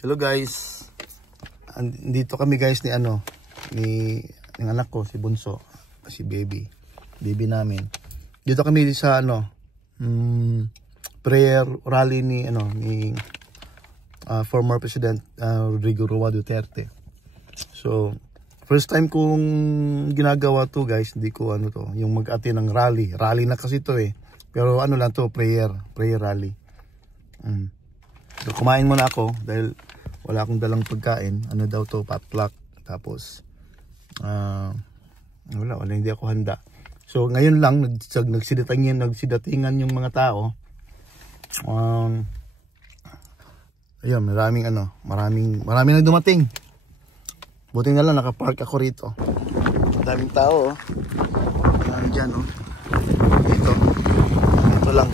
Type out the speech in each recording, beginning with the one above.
Hello guys. Dito kami guys ni ng anak ko, si Bunso, si baby namin. Dito kami sa prayer rally ni former President Rodrigo Roa Duterte. So, first time kong ginagawa to guys, hindi ko yung mag-attend ng rally. Rally na kasi to eh. Pero lang to, prayer rally. So, kumain muna ako dahil wala akong dalang pagkain. Ano daw to, potluck. Tapos wala, hindi ako handa. So ngayon lang nagsidatingan yung mga tao. Ayun, maraming na dumating. Buti na lang nakapark ako rito. Daming tao, oh. Marami dyan, oh. Ito lang.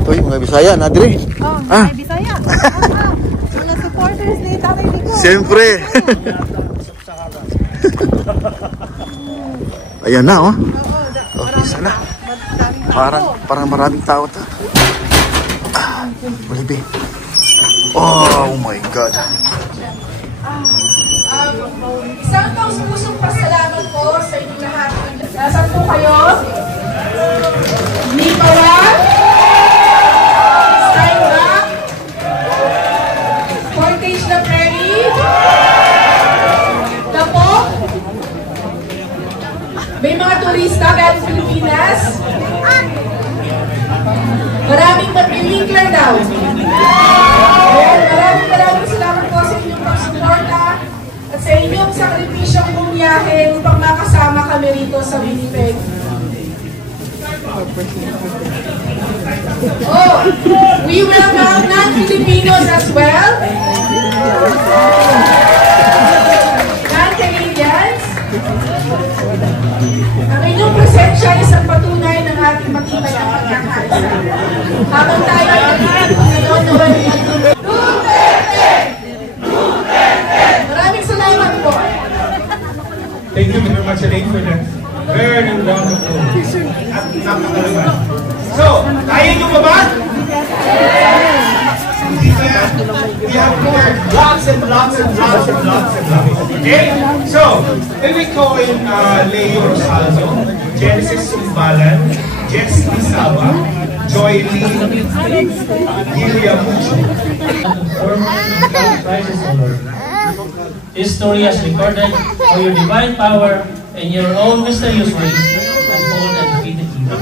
Ito yung mga Bisaya, Nadri. Oh, mga Bisaya. Mga supporters ni Tatay Nico. Siyempre. Ayan na, oh. Okay, sana. Parang maraming tao ta. Balibi. Oh my God. Isang taus-pusong pasalamat po sa inyong lahat. Nasaan po kayo? Nicolas? Steinbach? Portage na Prairie? Dapo? May mga turista galing Pilipinas? Maraming mag-linkler daw. Maraming salamat po sa inyong pagsuporta at sa inyong sakripisyong bumiyahe upang makasama kami rito sa Winnipeg. Oh, we welcome non-Filipinos as well. Non-Canadians. Ang inyong presensya ay isang patunay ng ating matibay ang pagkakaisa. Habang tayo ay nanonood at Duterte! Maraming salamat po. Thank you very much, Elaine, for that very wonderful at napakalaman. So, kaya nyo ba ba? We have covered lots and lots and lots and lots and lots. Okay? So, when we call in Leo Rosaldo, Genesis Sumbalan, Jess Isaba, Joy Lee, Gilia Mucho. This story has recorded how your divine power and your own mysterious ways unfold and defeated evil,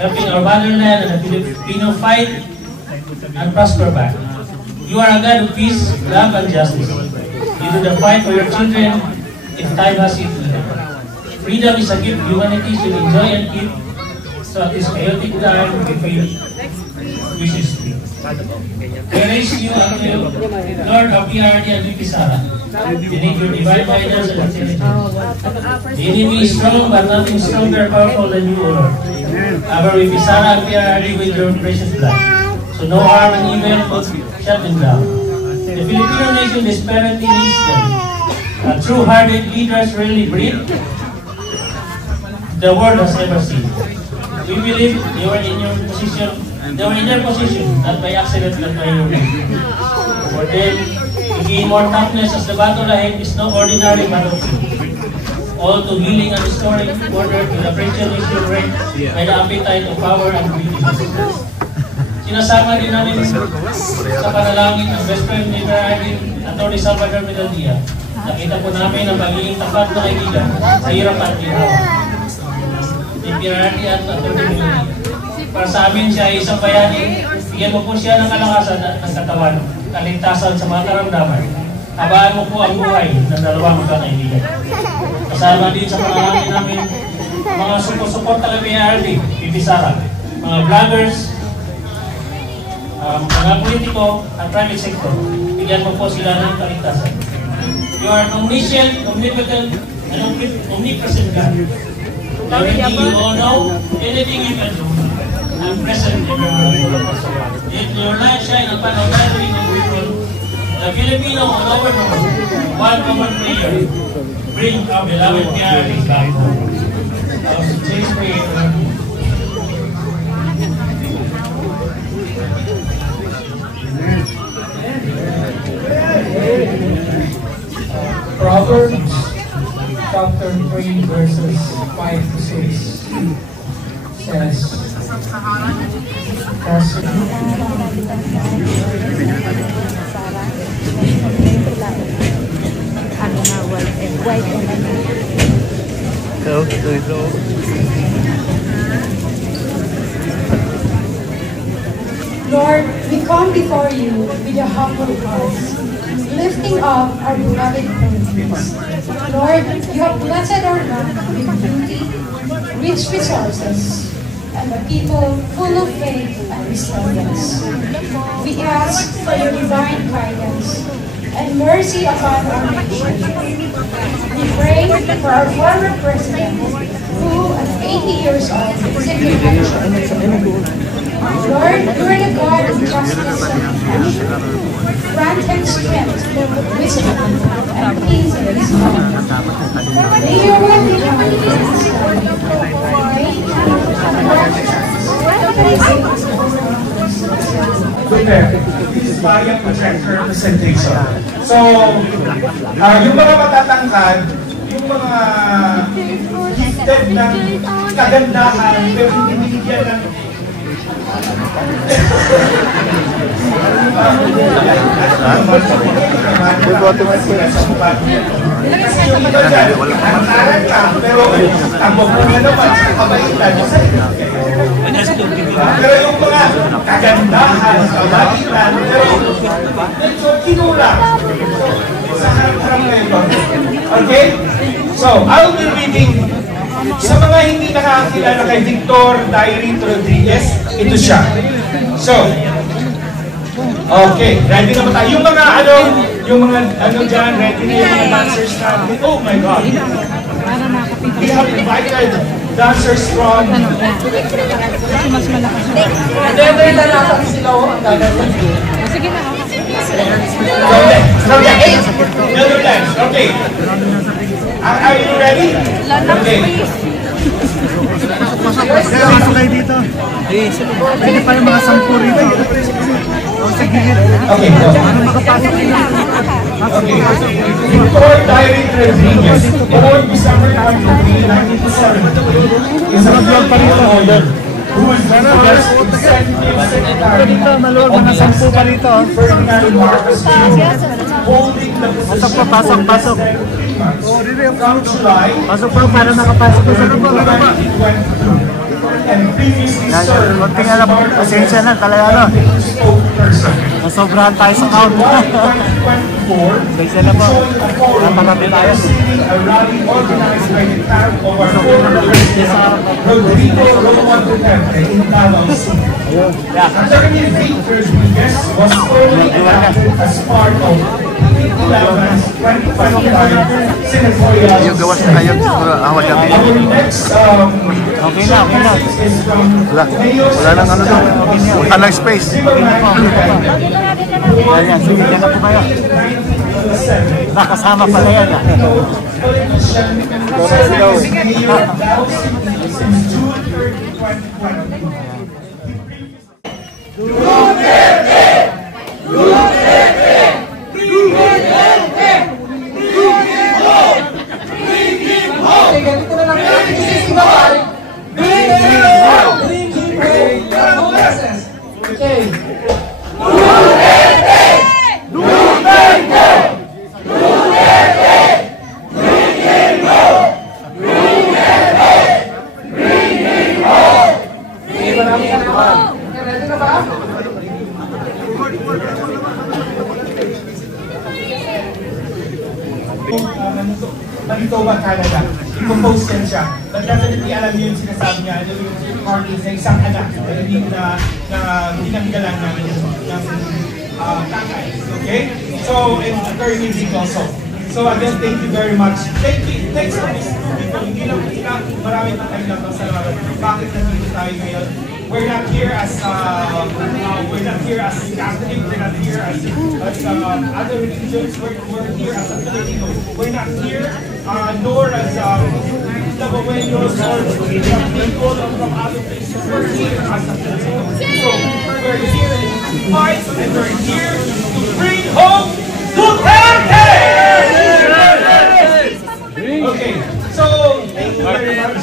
helping our motherland and the Filipino fight and prosper back. You are a God of peace, love, and justice. You do the fight for your children if time has it needed. Freedom is a gift humanity should enjoy and keep, so at this chaotic time we feel wishes to. We raise you unto Lord of PRD and VP Sara. You need your divine guidance and intelligence. The enemy is strong, but nothing stronger or powerful than you, O Lord. Cover VP Sara and PRD with your precious blood, so no harm and evil will shut them down. The Filipino nation desperately needs them. True-hearted leaders really breed the world has ever seen. We believe you are in your position. They were in their position, not by accident, but by your will. For them, to gain more toughness as the battle ahead is no ordinary battlefield. All to healing and restoring order to the Christian nation reign by the appetite of power and greed. Sinasama din namin sa panalangin ang best friend ni Atty. Salvador Medaldia. Nakita po namin ang pagiging tapat na kaibigan sa hirap at ginawa. Ni PRD at Atty. Medaldia. Para sa amin siya ay isang bayani, bigyan mo po siya ng kalakasan at ng katawan, kaligtasan sa mga karamdaman. Habaan mo po ang buhay ng dalawang magkakaibigan. Kasama din sa panalangin namin mga support ng PRD, VP Sara, mga vloggers, mga politiko at private sector. Bigyan mo po sila ng kaligtasan. You are an omniscient, omnipotent, and omnipresent God. Everything you all know, anything you can do, I'm present everywhere. Let your light shine upon our gathering of people, the Filipino governor, one common prayer, bring our beloved PRRD back. Please pray. Proverbs chapter 3 verses 5 to 6 says, Lord, we come before you with a humble heart, lifting up our beloved friends. Lord, you have blessed our land with beauty, rich resources, and a people full of faith and resilience. We ask for your divine guidance and mercy upon our nation. We pray for our former president, who at 80 years old is in remission. Lord, you are the God of justice and compassion. Grant him strength, wisdom, and peace in his life. May your will be done in his life. Good there. This is Maya projector presentation. So, yung mga matatangkad, yung mga gifted ng kagandahan, pero hindi binigyan ng pero ang bubuha naman sa kabaitan pero yung mga kagandahan sa kabaitan pero medyo kinulang sa harap-harap na ito. Okay? So, I'll be reading. Sa mga hindi nakakilala kay Victor Diary Rodriguez, ito siya. So, okay, ready na ba tayo? Yung mga dyan, ready na yung mga dancers natin. Oh my God! We have invited dancers from... Never na natin sila ang gagawin. Sige na. From the 8th Netherlands. Okay. Are you ready? Okay. Pasok kayo dito. Pwede pa yung mga 10 rito. Okay, go. Okay. Victor Diary Rodriguez, born December 23, 1970, is a lawyer who was the first executive secretary of Ferdinand Marcos Jr., holding the position Pasok. from July Pasok po para nakapasok po sa loob. 2022 and previously served Konting as alam, part of pasensya na, talaga the spokesperson. Nasobrahan tayo sa count. Pasensya na po. Napalapit tayo. A rally organized by the camp of our former president, Rodrigo Roman Duterte in Davao City. Attorney Victor Rodriguez was formally elected as part of PPP-Laban's 2025 senatorial Senate. Our next Okay na. is from Wala nang ano doon. Wala nang space. Ayan, sige, yan na po kayo. Nakasama pala yan. Ganito na lang natin kasi si Bawal. Okay. Ready na ba? Manitoba, Canada. I-compose yan siya. But definitely alam niyo yung sinasabi niya, yung parties na isang anak na hindi na tinanggalan namin yung tatay. Okay? So, and attorney Vic also. So again, thank you very much. Thanks for this people. Hindi lang kita, marami pa tayo lang salamat. Bakit nandito tayo ngayon? we're not here as Catholic, we're not here as other religions, we're here as a Filipino. We're not here nor as Tabaweños or people from other places. We're here as a Filipino. So we're here to fight and we're here to bring home Duterte! Okay, so thank you very much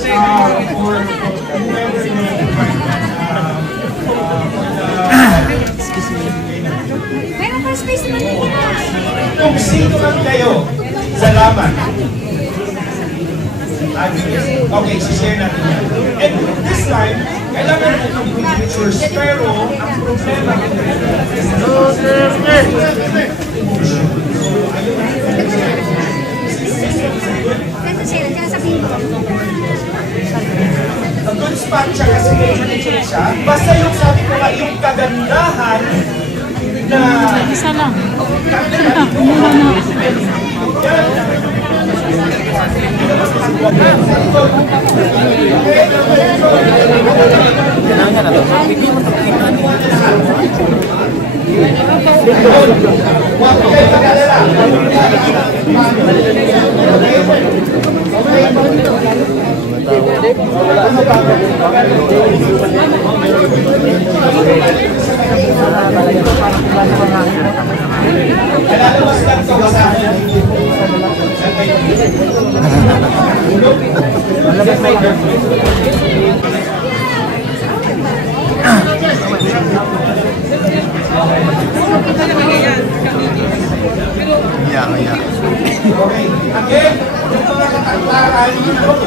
for whoever you kung sino man kayo, salamat. Okay, share natin yan. And this time, kailangan natin ng pictures, pero ang problema ang good spot siya kasi siya. Basta yung sabi ko nga yung kagandahan na isa lang. Okay, again, yung mga kataktaran, yung mga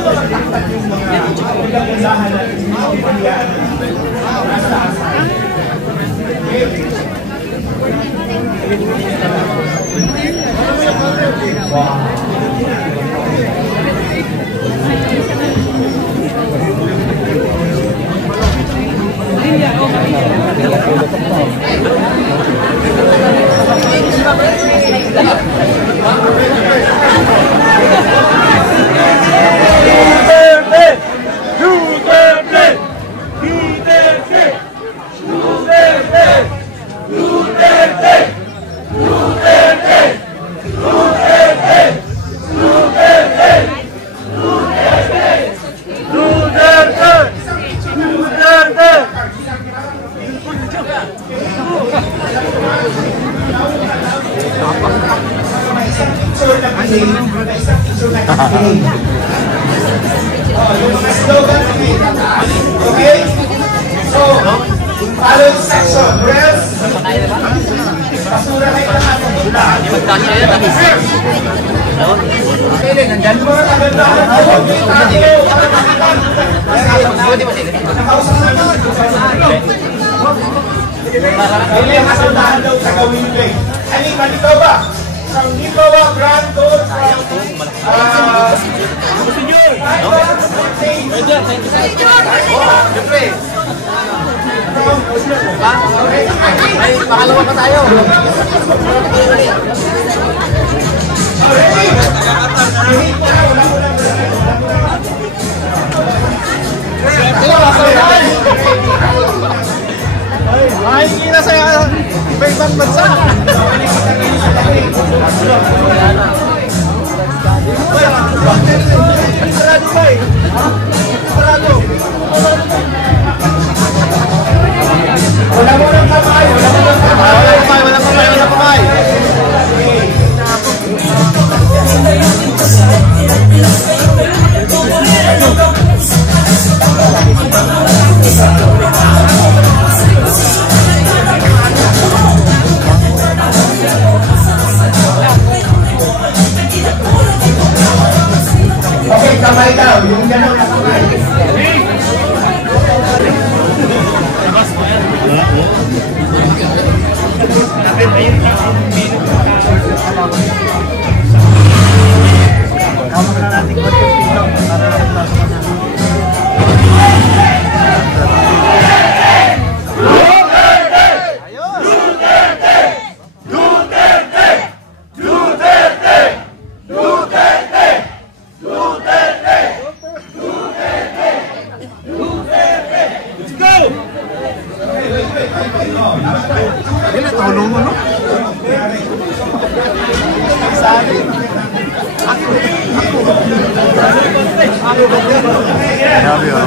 kagandahan natin, yung mga pagayaan natin, nasa asal. Wow. Yung mga slogan, okay? So, follow instruction. Rels, basura kayo lahat sa punta. Yung mga kagandahan na huwag yung tayo para makita. Nakausap namin sa may kasandahan daw sa gawin ko eh. I mean, malito ba? From Nicola Grand Gold from Pangalawa pa tayo. Ay, hindi na saya sa ibang bansa. Sarado ba eh? Sarado. Wala mo ng kamay. Wala kamay. Grabe, oh.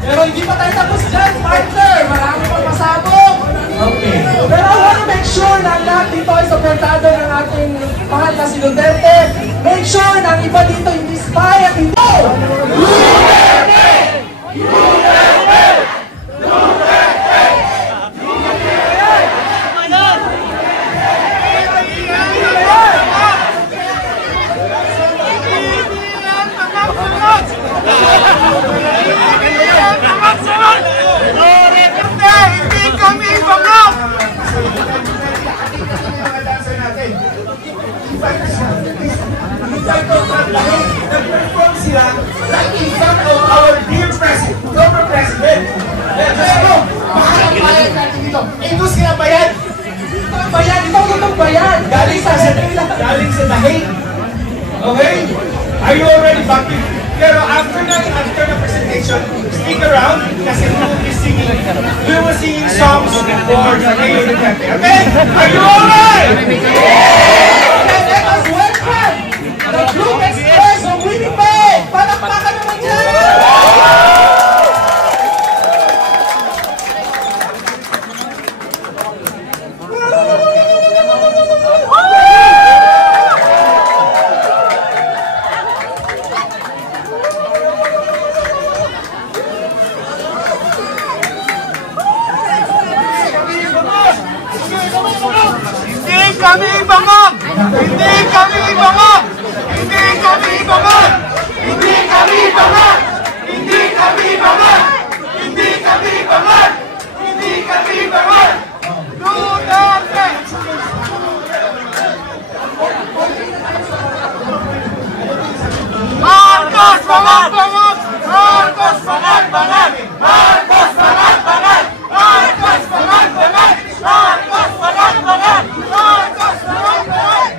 Pero hindi pa tayo tapos dyan, partner! Marami pang pasabog! Okay. Pero I want to make sure na lahat dito ay supportado ng ating mahal na si Duterte. Make sure na ang iba dito hindi spy at hindi... Nag-perform sila right in front of our dear president, former president. Pero, mahal bayad natin dito. Ito sila bayad. Bayan, ito itong bayan! Galing sa The Hague. Okay? Are you already back in? Pero after the presentation, stick around kasi we will be singing. We will sing songs for Mayor Duterte. Okay? Are you alright? And let us welcome the Group Express of Winnipeg! Palakpakan naman dyan! Hindi kami bangag! Hindi kami bangag! Hindi kami bangag! Hindi kami bangag! Hindi kami bangag! Hindi kami bangag! Hindi kami bangag! Duterte! Marcos bangag bangag! Marcos bangag bangag! Marcos bangag bangag! Marcos bangag bangag! Marcos bangag bangag! Marcos bangag bangag!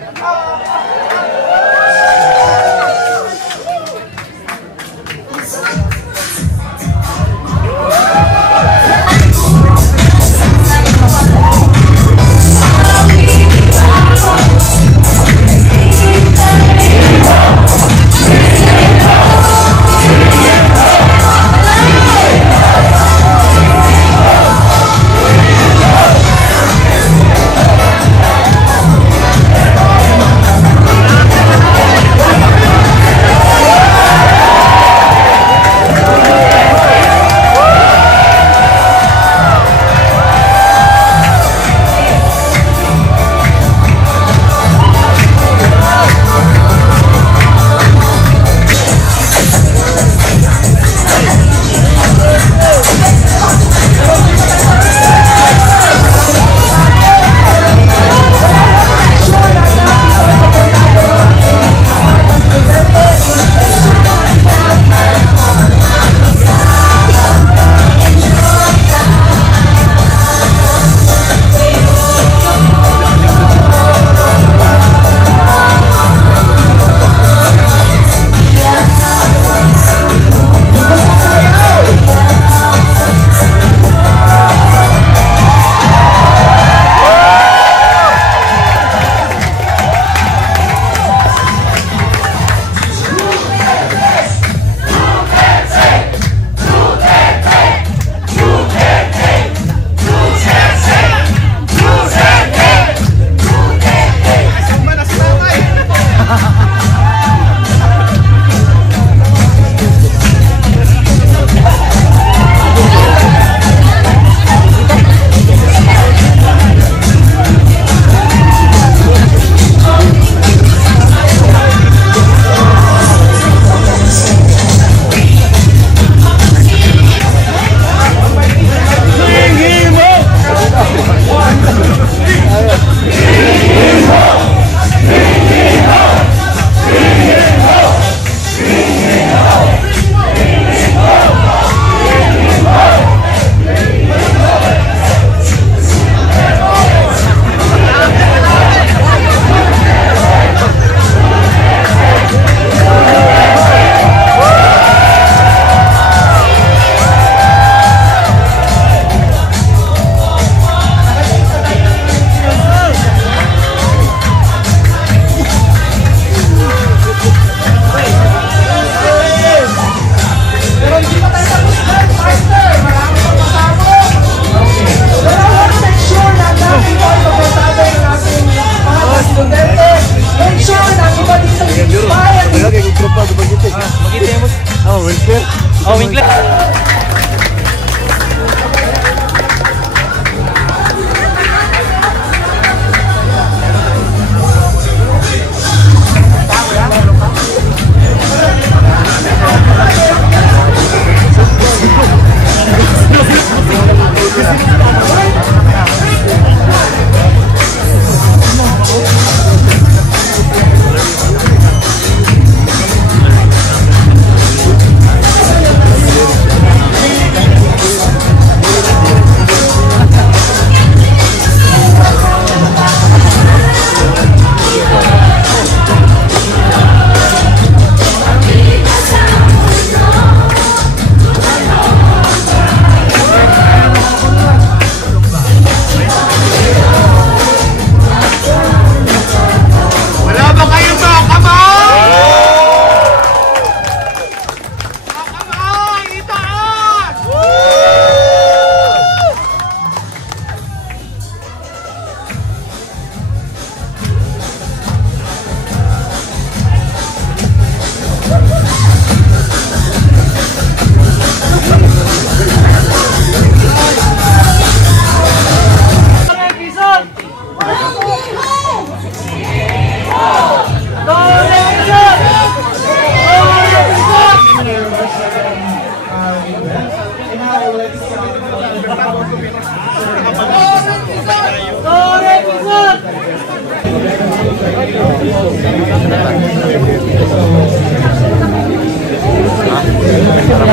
Oh, Winkler.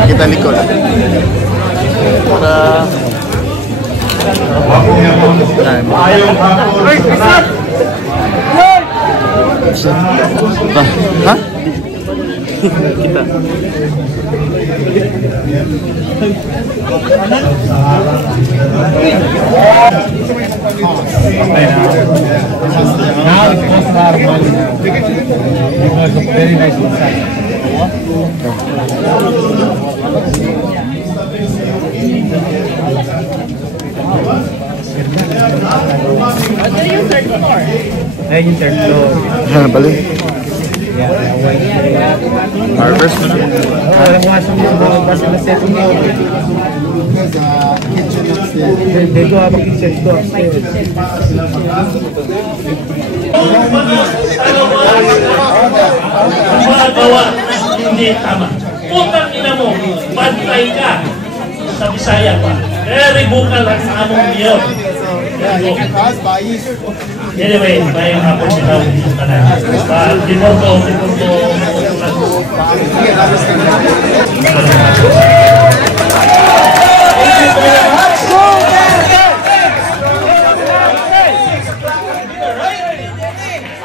Kita likod. Para ha? Kita. Now it costs a lot of money now. Because it's very nice inside. Yung third floor. Ayun yung third floor. Ano pala? Harvest mo na? They do have a kitchen upstairs. Mga gawa hindi tama. Putang ina mo, bantay ka sa Bisaya pa. Very vocal ang among Diyo. Anyway, may hapon sila dito ka na. Dinoto.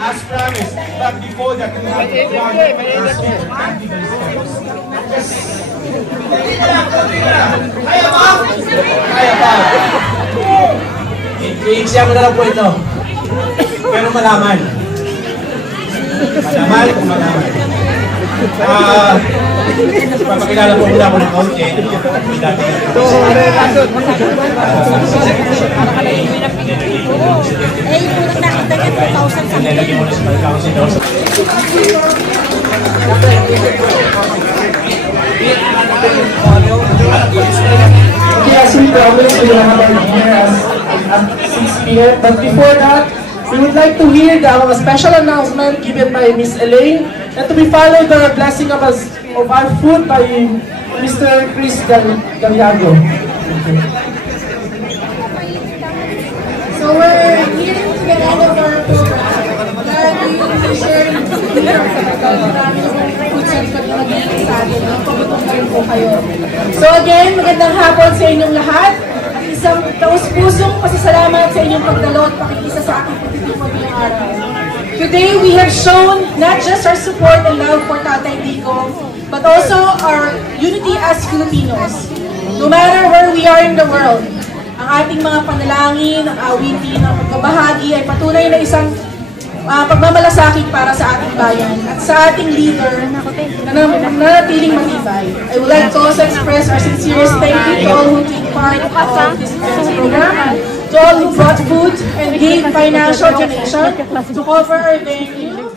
As promised, but before that, we have Kaya ba? I-exam ko na lang po ito. Pero malaman. Malaman kung malaman. Papakilala po mula ko ng kaunti. Yes, we promised we will have our dinner at 6 p.m. But before that, we would like to hear the special announcement given by Miss Elaine, and to be followed by a blessing of our food by Mr. Chris Galiago. So we're nearing to the end of our program. We will share food sense pag nag-iinit sa atin. Pagutong na rin po kayo. So again, magandang hapon sa inyong lahat. At isang taus-pusong pasasalamat sa inyong pagdalo at pakikisa sa aking pagtitipon ngayong araw. Today, we have shown not just our support and love for Tatay Dico, but also our unity as Filipinos. No matter where we are in the world, ang ating mga panalangin, ang awitin, ang pagbabahagi ay patunay na isang pagmamalasakit para sa ating bayan at sa ating leader na nanatiling matibay. I would like to also express our sincerest thank you to all who take part of this program, to all who brought food and gave financial donation to cover our venue.